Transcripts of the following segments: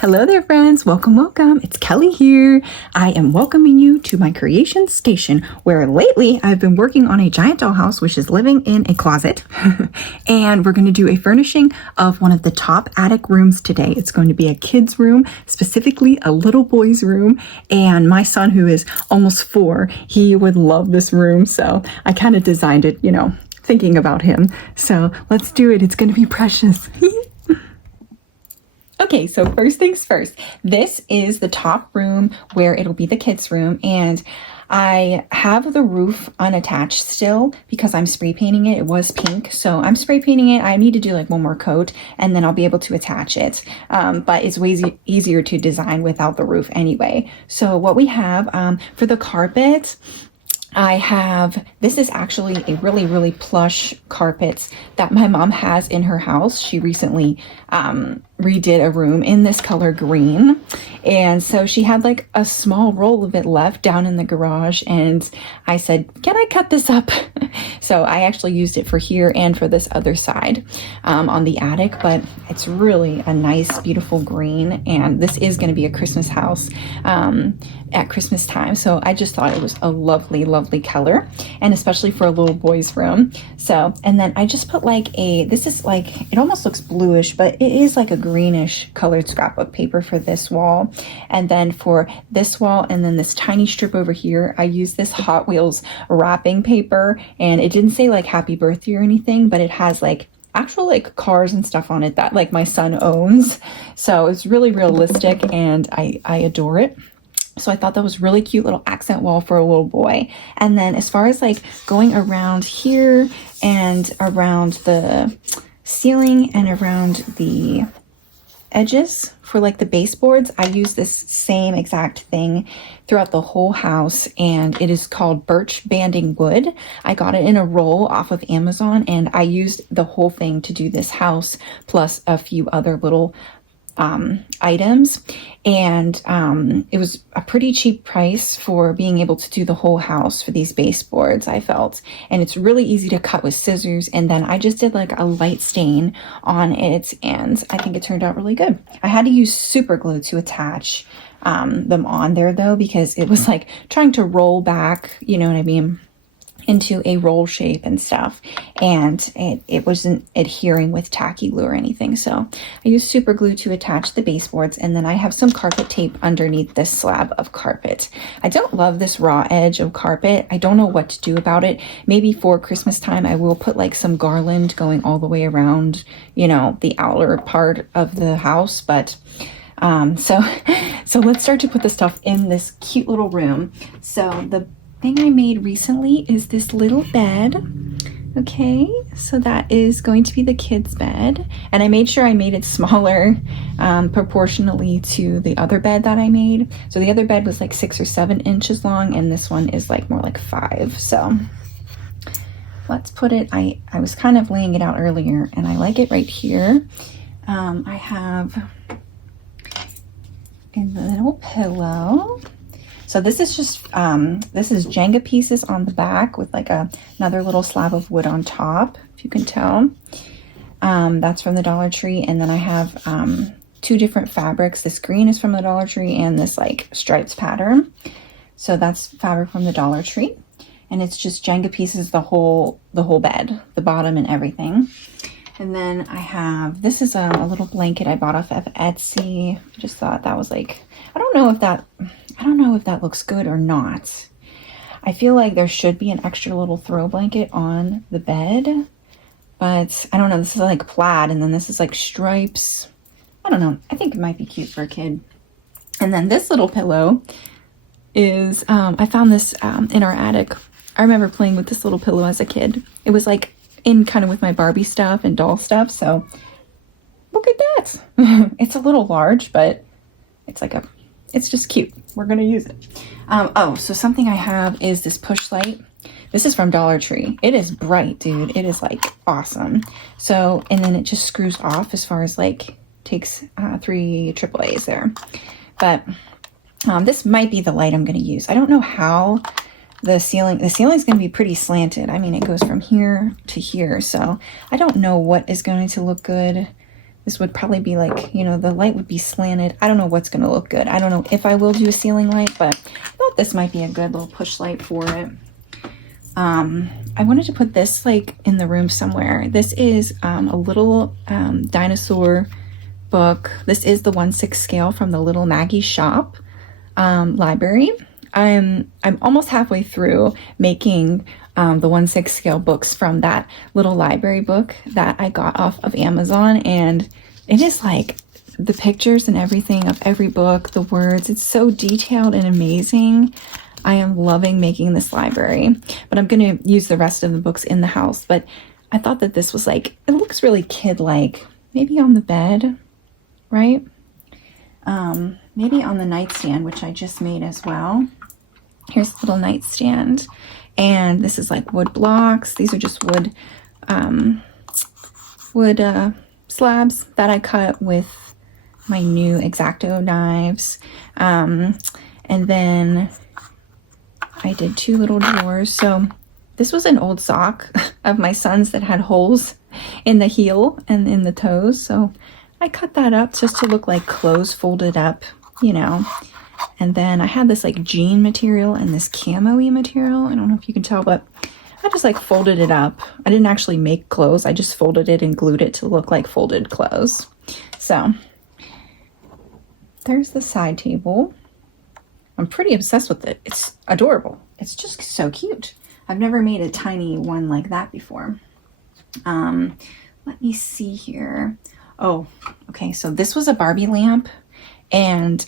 Hello there, friends. Welcome, welcome. It's Kelly here. I am welcoming you to my creation station where lately I've been working on a giant dollhouse, which is living in a closet. And we're going to do a furnishing of one of the top attic rooms today. It's going to be a kid's room, specifically a little boy's room. And my son, who is almost 4, he would love this room. So I kind of designed it, thinking about him. So let's do it. It's going to be precious. Okay, so first things first, this is the top room where it'll be the kids' room, and I have the roof unattached still because I'm spray painting it. It was pink, so I'm spray painting it. I need to do like one more coat, and then I'll be able to attach it, but it's way easier to design without the roof anyway. So what we have for the carpet, this is actually a really, really plush carpet that my mom has in her house. She recently redid a room in this color green. And so she had like a small roll of it left down in the garage. And I said, can I cut this up? So I actually used it for here and for this other side on the attic. But it's really a nice, beautiful green. And this is going to be a Christmas house at Christmas time. So I just thought it was a lovely, lovely color. And especially for a little boy's room. So, and then I just put it almost looks bluish, but it is like a greenish colored scrapbook paper for this wall. And then for this wall and then this tiny strip over here, I used this Hot Wheels wrapping paper, and it didn't say like happy birthday or anything, but it has like actual like cars and stuff on it that like my son owns. So it's really realistic and I adore it. So I thought that was really cute little accent wall for a little boy. And then as far as like going around here and around the ceiling and around the edges for like the baseboards, I use this same exact thing throughout the whole house, and it is called birch banding wood. I got it in a roll off of Amazon, and I used the whole thing to do this house plus a few other little items, and it was a pretty cheap price for being able to do the whole house for these baseboards, I felt. And it's really easy to cut with scissors, and then I just did like a light stain on it, and I think it turned out really good. I had to use super glue to attach them on there though, because it was like trying to roll back, you know what I mean, into a roll shape and stuff, and it wasn't adhering with tacky glue or anything. So I used super glue to attach the baseboards, and then I have some carpet tape underneath this slab of carpet. I don't love this raw edge of carpet. I don't know what to do about it. Maybe for Christmas time I will put like some garland going all the way around, the outer part of the house, but so let's start to put the stuff in this cute little room. So the thing I made recently is this little bed. Okay, so that is going to be the kids' bed, and I made sure I made it smaller proportionally to the other bed that I made. So the other bed was like 6 or 7 inches long, and this one is like more like 5. So let's put it, I was kind of laying it out earlier, and I like it right here. I have a little pillow. So this is just, this is Jenga pieces on the back with like another little slab of wood on top, if you can tell. That's from the Dollar Tree. And then I have 2 different fabrics. This green is from the Dollar Tree, and this like stripes pattern. So that's fabric from the Dollar Tree. And it's just Jenga pieces, the whole bed, the bottom and everything. And then I have, this is a little blanket I bought off of Etsy. I just thought that was like, I don't know if that looks good or not. I feel like there should be an extra little throw blanket on the bed, but I don't know. This is like plaid, and then this is like stripes. I don't know. I think it might be cute for a kid. And then this little pillow is, I found this in our attic. I remember playing with this little pillow as a kid. It was like in kind of with my Barbie stuff and doll stuff. So look at that. It's a little large, but it's just cute. We're going to use it. So something I have is this push light. This is from Dollar Tree. It is bright, dude. It is like awesome. So, and then it just screws off as far as like takes 3 AAAs there. But this might be the light I'm going to use. I don't know how the ceiling is going to be pretty slanted. I mean, it goes from here to here. So I don't know what is going to look good this would probably be like, you know, the light would be slanted. I don't know what's going to look good. I don't know if I will do a ceiling light, but I thought this might be a good little push light for it. I wanted to put this like in the room somewhere. This is a little dinosaur book. This is the 1/6 scale from the Little Maggie Shop library. I'm almost halfway through making the 1/6 scale books from that little library book that I got off of Amazon, and it is like the pictures and everything of every book, the words, it's so detailed and amazing. I am loving making this library, but I'm going to use the rest of the books in the house. But I thought that this was like, it looks really kid-like, maybe on the bed, right? Maybe on the nightstand, which I just made as well. Here's a little nightstand, and this is like wood blocks. These are just wood slabs that I cut with my new X-Acto knives. And then I did 2 little drawers. So this was an old sock of my son's that had holes in the heel and in the toes. So I cut that up just to look like clothes folded up, you know. And then I had this like jean material and this camo-y material. I don't know if you can tell, but I just like folded it up. I didn't actually make clothes. I just folded it and glued it to look like folded clothes. So there's the side table. I'm pretty obsessed with it. It's adorable. It's just so cute. I've never made a tiny one like that before. Let me see here. Oh, okay. So this was a Barbie lamp, and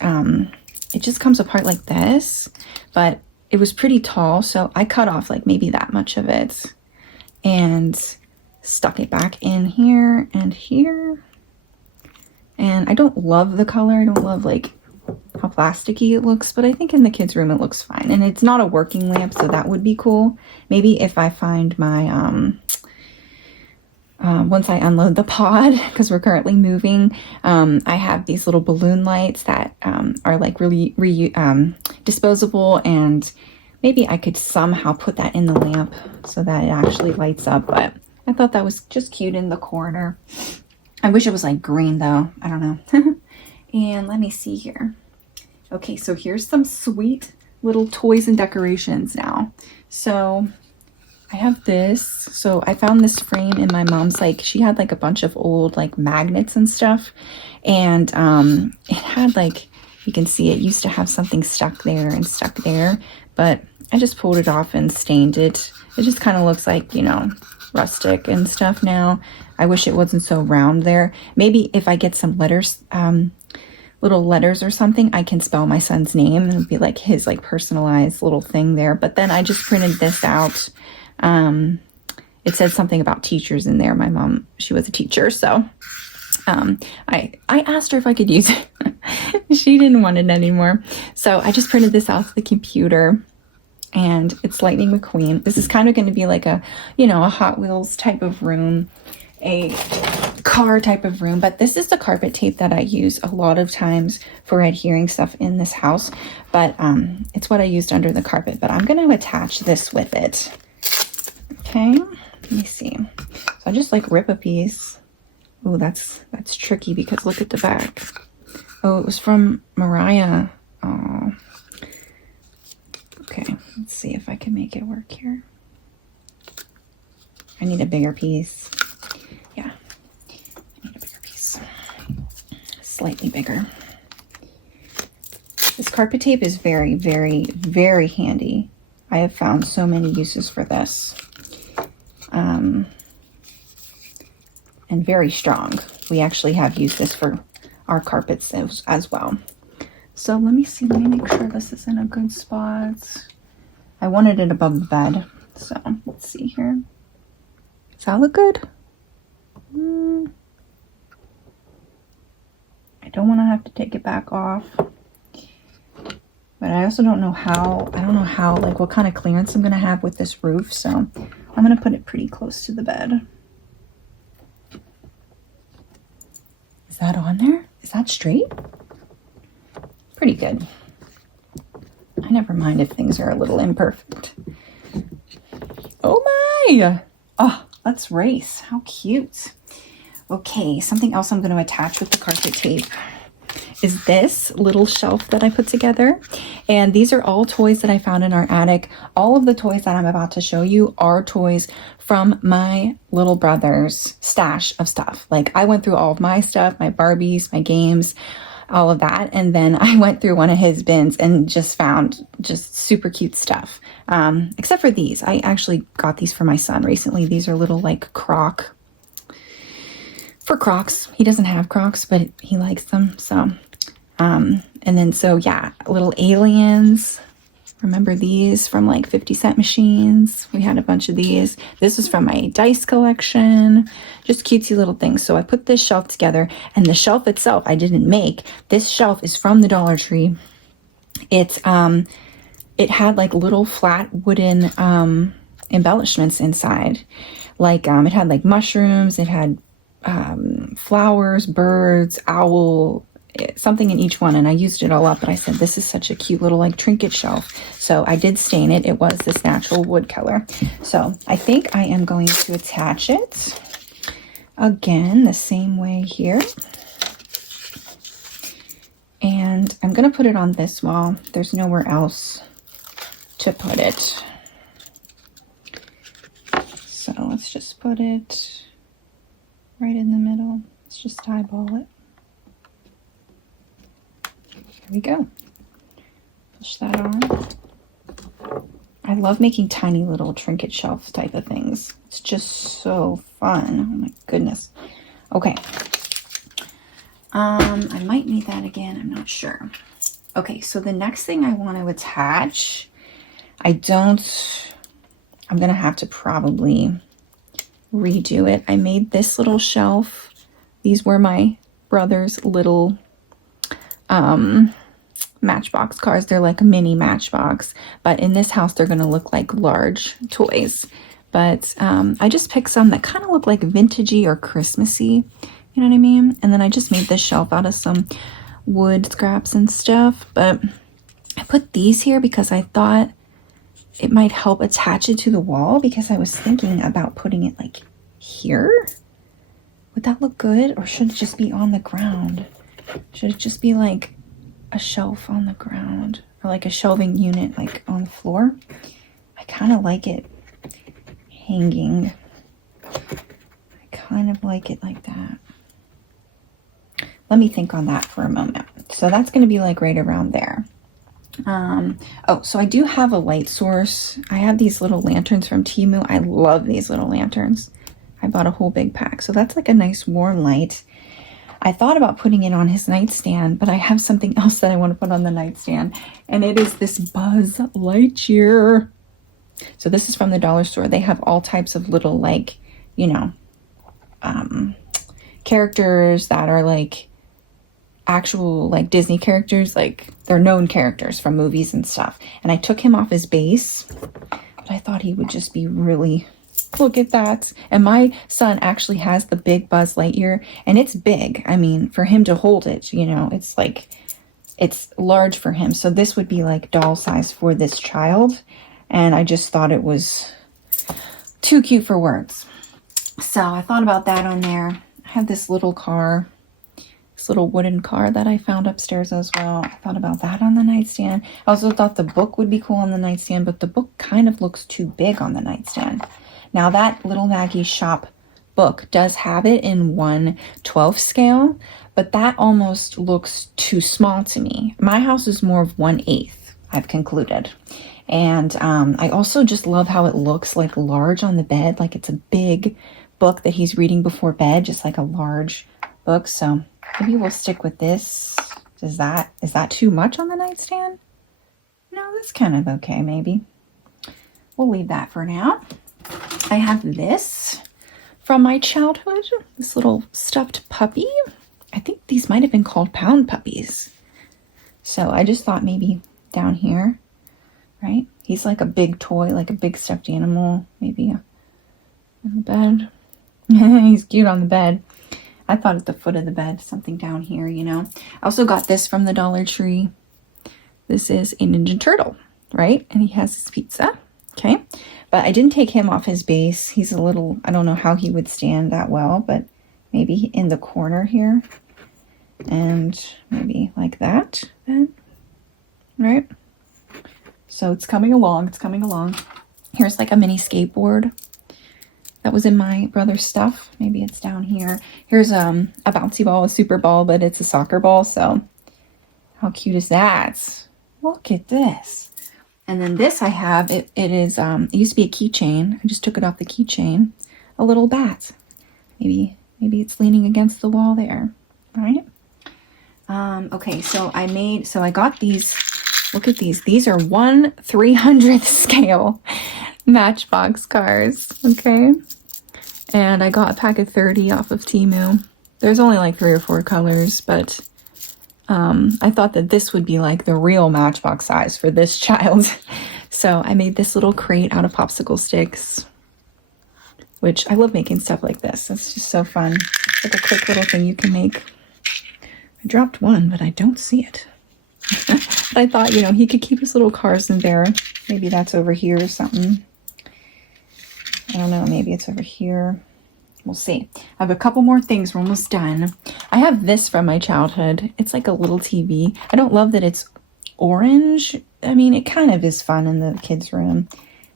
it just comes apart like this, but it was pretty tall, so I cut off like maybe that much of it and stuck it back in here and here. And I don't love the color. I don't love like how plasticky it looks, but I think in the kids' room it looks fine. And it's not a working lamp, so that would be cool. Maybe if I find my once I unload the pod, because we're currently moving, I have these little balloon lights that are like really disposable, and maybe I could somehow put that in the lamp so that it actually lights up. But I thought that was just cute in the corner. I wish it was like green though. I don't know. And let me see here. Okay, so here's some sweet little toys and decorations now. So I have this. So I found this frame in my mom's, like, she had like a bunch of old like magnets and stuff. And it had like, you can see it used to have something stuck there and stuck there, but I just pulled it off and stained it. It just kind of looks like, you know, rustic and stuff now. I wish it wasn't so round there. Maybe if I get some letters, little letters or something, I can spell my son's name and it'll be like his like personalized little thing there. But then I just printed this out. It said something about teachers in there. My mom, she was a teacher, so I asked her if I could use it. She didn't want it anymore, so I just printed this off the computer, and it's Lightning McQueen. This is kind of going to be like a, you know, a Hot Wheels type of room, a car type of room, but this is the carpet tape that I use a lot of times for adhering stuff in this house, but it's what I used under the carpet. But I'm going to attach this with it. Okay, let me see. So I just like rip a piece. Oh, that's tricky because look at the back. Oh, it was from Mariah. Oh. Okay, let's see if I can make it work here. I need a bigger piece. Yeah, I need a bigger piece. Slightly bigger. This carpet tape is very, very, very handy. I have found so many uses for this. And very strong. We actually have used this for our carpets as well. So let me see, let me make sure this is in a good spot. I wanted it above the bed. So let's see here. Does that look good? I don't want to have to take it back off. But I also don't know how, like what kind of clearance I'm going to have with this roof. So I'm going to put it pretty close to the bed. Is that on there? Is that straight? Pretty good. I never mind if things are a little imperfect. Oh my! Oh, let's race. How cute. Okay, something else I'm going to attach with the carpet tape is this little shelf that I put together. And these are all toys that I found in our attic. All of the toys that I'm about to show you are toys from my little brother's stash of stuff. Like, I went through all of my stuff, my Barbies, my games, all of that. And then I went through one of his bins and just found just super cute stuff. Except for these. I actually got these for my son recently. These are little like for Crocs. He doesn't have Crocs, but he likes them. So, and then, so yeah, little aliens. Remember these from like 50-cent machines? We had a bunch of these. This is from my dice collection. Just cutesy little things. So I put this shelf together, and the shelf itself I didn't make. This shelf is from the Dollar Tree. It's, it had like little flat wooden embellishments inside. Like, it had like mushrooms, it had flowers, birds, owl, something in each one, and I used it all up. But I said, this is such a cute little like trinket shelf, so I did stain it. It was this natural wood color. So I think I am going to attach it again the same way here, and I'm going to put it on this wall. There's nowhere else to put it, so let's just put it right in the middle. Let's just eyeball it. There we go. Push that on. I love making tiny little trinket shelf type of things. It's just so fun. Oh my goodness. Okay. I might need that again. I'm not sure. Okay, so the next thing I want to attach, I'm gonna have to probably redo it. I made this little shelf. These were my brother's little Matchbox cars. They're like a mini Matchbox, but in this house they're going to look like large toys. But I just picked some that kind of look like vintagey or Christmassy, you know what I mean? And then I just made this shelf out of some wood scraps and stuff. But I put these here because I thought it might help attach it to the wall, because I was thinking about putting it like here. Would that look good, or should it just be on the ground? Should it just be like a shelf on the ground, or like a shelving unit like on the floor? I kind of like it hanging. I kind of like it like that. Let me think on that for a moment. So that's going to be like right around there. Oh, so I do have a light source. I have these little lanterns from Temu. I love these little lanterns. I bought a whole big pack. So that's like a nice warm light. I thought about putting it on his nightstand, but I have something else that I want to put on the nightstand, and it is this Buzz Lightyear. So this is from the dollar store. They have all types of little, like, you know, characters that are like actual like Disney characters, like they're known characters from movies and stuff. And I took him off his base, but I thought he would just be really, look at that. And my son actually has the big Buzz Lightyear, and it's big. I mean, for him to hold it, you know, it's like, it's large for him. So this would be like doll size for this child. And I just thought it was too cute for words. So I thought about that on there. I have this little car, this little wooden car that I found upstairs as well. I thought about that on the nightstand. I also thought the book would be cool on the nightstand, but the book kind of looks too big on the nightstand. Now that Little Maggie's Shop book does have it in 1/12 scale, but that almost looks too small to me. My house is more of 1/8, I've concluded. And I also just love how it looks like large on the bed, like it's a big book that he's reading before bed, just like a large book. So maybe we'll stick with this. Is that too much on the nightstand? No, that's kind of okay, maybe. We'll leave that for now. I have this from my childhood, this little stuffed puppy. I think these might have been called pound puppies. So I just thought maybe down here, right? He's like a big toy, like a big stuffed animal, maybe on the bed. He's cute on the bed. I thought at the foot of the bed, something down here, you know. I also got this from the Dollar Tree. This is a Ninja Turtle, right? And he has his pizza, okay? But I didn't take him off his base. He's a little, I don't know how he would stand that well, but maybe in the corner here, and maybe like that then, right? So it's coming along, it's coming along. Here's like a mini skateboard that was in my brother's stuff. Maybe it's down here. Here's a bouncy ball, a super ball, but it's a soccer ball, so how cute is that? Look at this. And then this I have, it is, it used to be a keychain. I just took it off the keychain. A little bat. Maybe it's leaning against the wall there, right? Okay, so I got these, look at these. These are 1/300th scale Matchbox cars, okay? And I got a pack of 30 off of Temu. There's only like 3 or 4 colors, but I thought that this would be like the real Matchbox size for this child. So I made this little crate out of popsicle sticks, which I love making stuff like this. It's just so fun. It's like a quick little thing you can make. I dropped one, but I don't see it. I thought, you know, he could keep his little cars in there. Maybe that's over here or something. I don't know, maybe it's over here. We'll see. I have a couple more things. We're almost done. I have this from my childhood. It's like a little TV. I don't love that it's orange. I mean, it kind of is fun in the kids' room.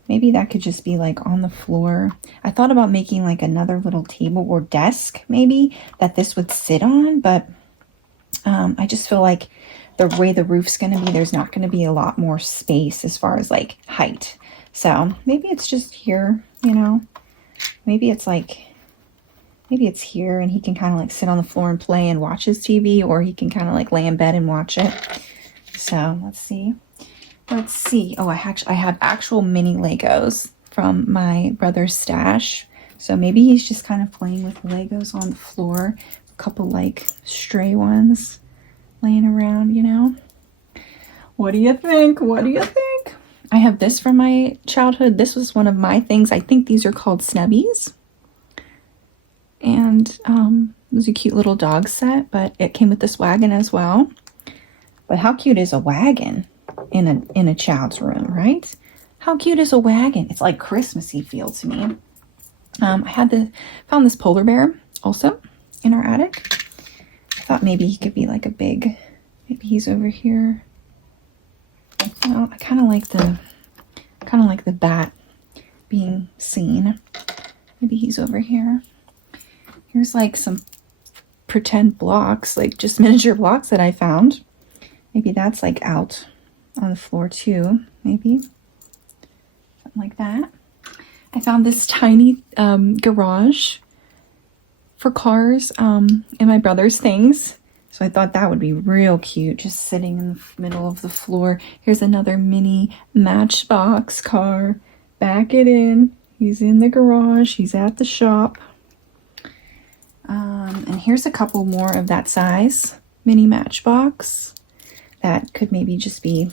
Maybe that could just be like on the floor. I thought about making like another little table or desk maybe that this would sit on, but I just feel like the way the roof's going to be, there's not going to be a lot more space as far as like height. So maybe it's just here, you know, maybe it's here and he can kind of like sit on the floor and play and watch his TV, or he can kind of like lay in bed and watch it. So let's see. Oh, I have actual mini Legos from my brother's stash. So maybe he's just kind of playing with Legos on the floor. A couple like stray ones laying around, you know. What do you think? What do you think? I have this from my childhood. This was one of my things. I think these are called Snubbies. And it was a cute little dog set, but it came with this wagon as well. But how cute is a wagon in a child's room, right? How cute is a wagon? It's like Christmassy feel to me. I found this polar bear also in our attic. I thought maybe he could be like maybe he's over here. Well, I kind of like the bat being seen. Maybe he's over here. Here's like some pretend blocks, like just miniature blocks that I found. Maybe that's like out on the floor too, maybe. Something like that. I found this tiny garage for cars in my brother's things. So I thought that would be real cute, just sitting in the middle of the floor. Here's another mini Matchbox car. Back it in. He's in the garage. He's at the shop. And here's a couple more of that size mini Matchbox that could maybe just be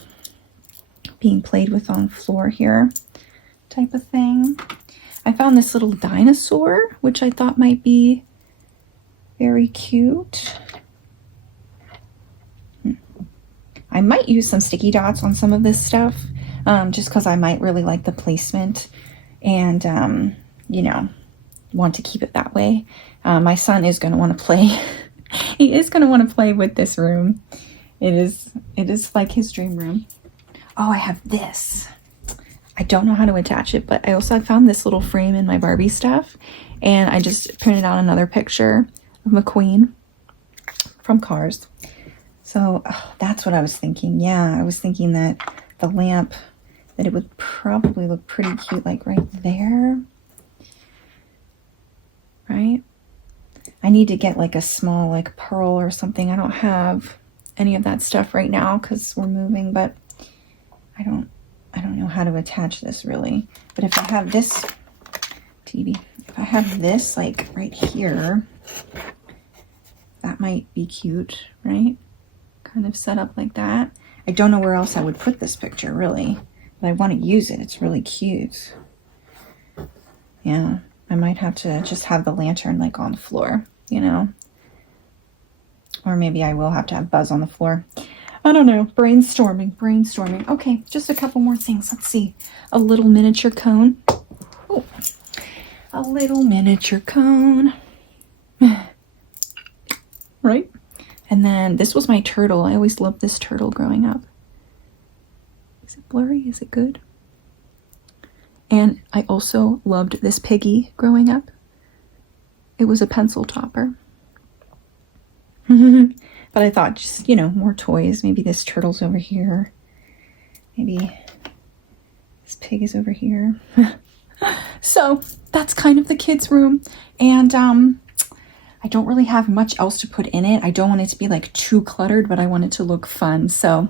being played with on the floor here type of thing. I found this little dinosaur, which I thought might be very cute. I might use some sticky dots on some of this stuff, just because I might really like the placement and, you know, want to keep it that way. My son is going to want to play. He is going to want to play with this room. It is like his dream room. Oh, I have this. I don't know how to attach it, but I also found this little frame in my Barbie stuff, and I just printed out another picture of McQueen from Cars. So that's what I was thinking. Yeah, I was thinking that the lamp, that it would probably look pretty cute, like right there. Right? I need to get like a small like pearl or something. I don't have any of that stuff right now because we're moving, but I don't know how to attach this really. But if I have this TV, if I have this like right here, that might be cute, right? Kind of set up like that. I don't know where else I would put this picture really, but I want to use it. It's really cute. Yeah, I might have to just have the lantern like on the floor, you know, or maybe I will have to have Buzz on the floor. I don't know. Brainstorming. Okay, just a couple more things. Let's see. A little miniature cone. Oh, a little miniature cone. right? And then this was my turtle. I always loved this turtle growing up. Is it blurry? Is it good? And I also loved this piggy growing up. It was a pencil topper. But I thought just, you know, more toys. Maybe this turtle's over here. Maybe this pig is over here. So that's kind of the kids' room. And I don't really have much else to put in it. I don't want it to be like too cluttered, but I want it to look fun. So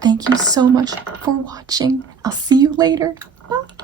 thank you so much for watching. I'll see you later. Bye.